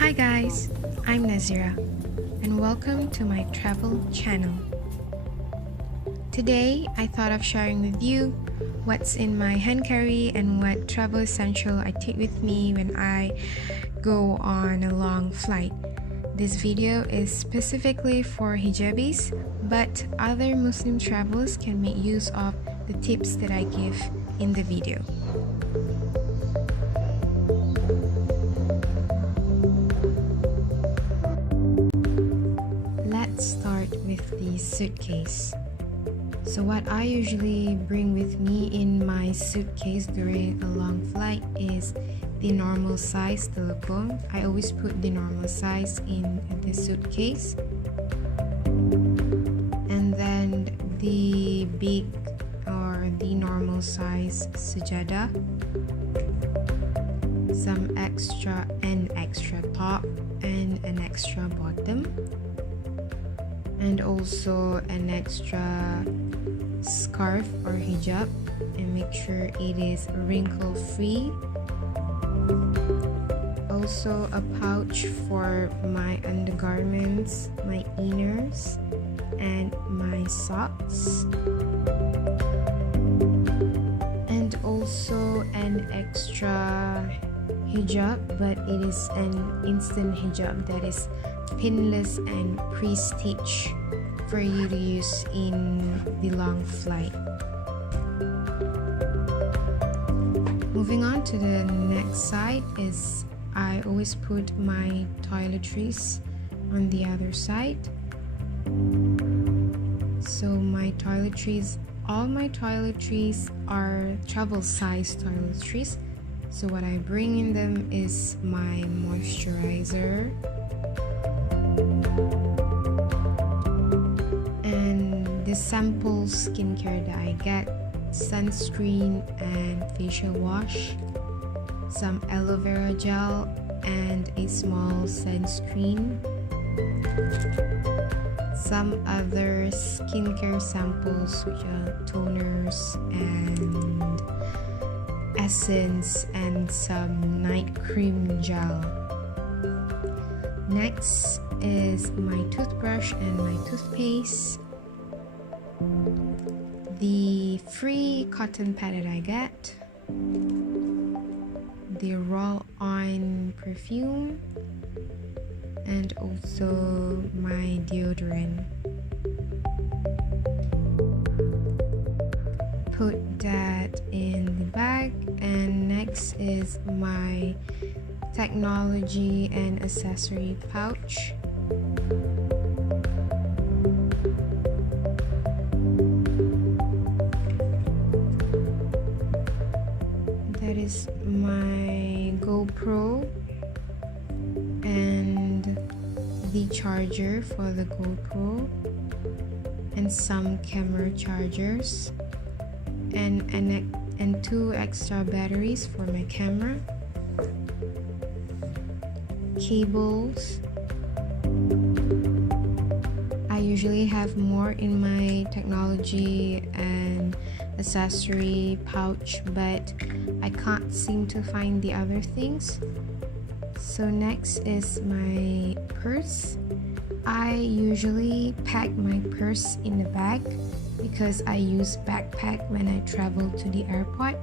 Hi guys, I'm Nazira and welcome to my travel channel. Today I thought of sharing with you what's in my hand carry and what travel essential I take with me when I go on a long flight. This video is specifically for hijabis, but other Muslim travelers can make use of the tips that I give in the video. Let's start with the suitcase. So what I usually bring with me in my suitcase during a long flight is the normal size telepon. I always put the normal size in the suitcase. And then the big or the normal size sajada. Some extra top and an extra bottom. And also an extra scarf or hijab, and make sure it is wrinkle free. Also a pouch for my undergarments, my inners, and my socks. And also an extra hijab, but it is an instant hijab that is pinless and pre-stitched for you to use in the long flight. Moving on to the next side is I always put my toiletries on the other side. So my toiletries, all my toiletries are travel size toiletries. So what I bring in them is my moisturizer and the sample skincare that I get, sunscreen and facial wash, some aloe vera gel and a small sunscreen, some other skincare samples which are toners and essence, and some night cream gel. Next is my toothbrush and my toothpaste, the free cotton pad that I get, the roll-on perfume, and also my deodorant. Put that in the bag. And next is my technology and accessory pouch. That is my GoPro and the charger for the GoPro, and some camera chargers, and two extra batteries for my camera, cables. I usually have more in my technology and accessory pouch, but I can't seem to find the other things. So next is my purse. I usually pack my purse in the bag because I use backpack when I travel to the airport.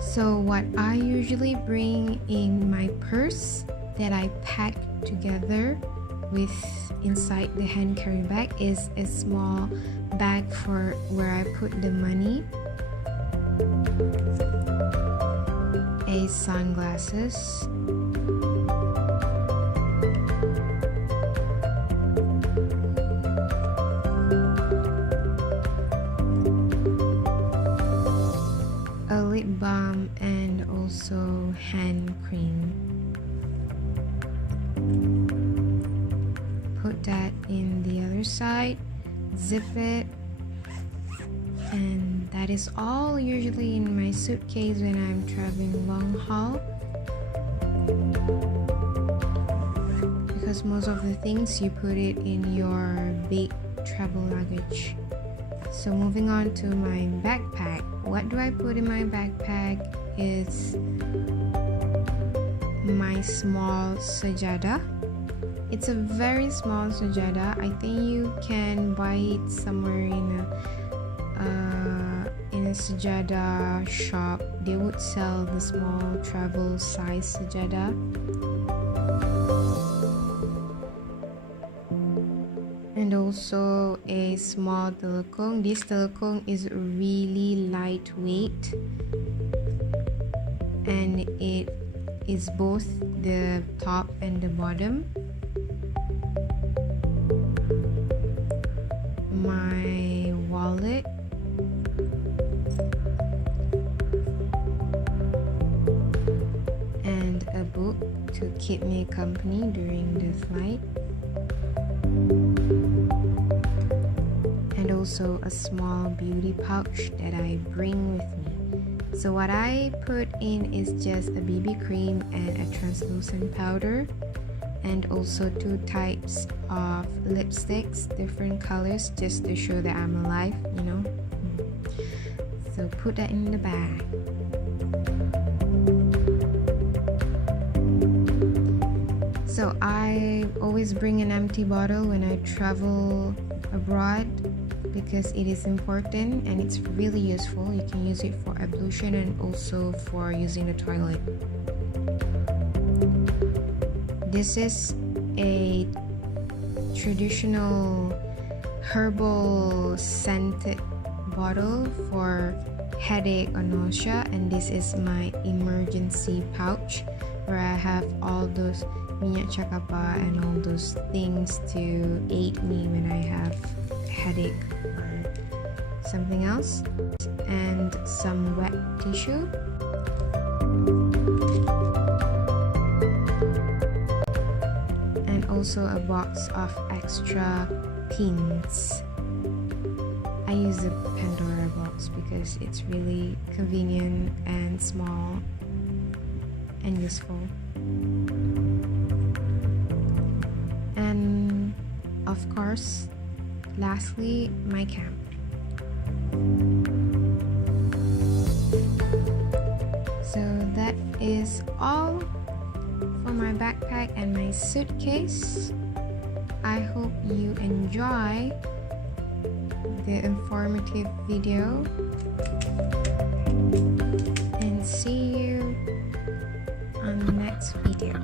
So what I usually bring in my purse that I pack together with inside the hand carry bag is a small bag for where I put the money, a sunglasses, a lip balm, and also hand cream. Put that in the other side, zip it, and that is all usually in my suitcase when I'm traveling long haul, because most of the things you put it in your big travel luggage. So moving on to my backpack. What do I put in my backpack is my small sajada. It's a very small sajada. I think you can buy it somewhere in a sajada shop. They would sell the small travel size sajada. And also a small telekung. This telekung is really lightweight, and it is both the top and the bottom. My wallet, and a book to keep me company during the flight, and also a small beauty pouch that I bring with me. So what I put in is just a BB cream and a translucent powder, and also 2 types of lipsticks, different colors, just to show that I'm alive, you know. So put that in the bag. So I always bring an empty bottle when I travel abroad, because it is important and it's really useful. You can use it for ablution and also for using the toilet. This is a traditional herbal scented bottle for headache or nausea, and this is my emergency pouch where I have all those minyak cakapa and all those things to aid me when I have headache or something else, and some wet tissue. And also a box of extra pins. I use the Pandora box because it's really convenient and small and useful. And of course, lastly, my camp. So that is all for my backpack and my suitcase. I hope you enjoy the informative video, and see you on the next video.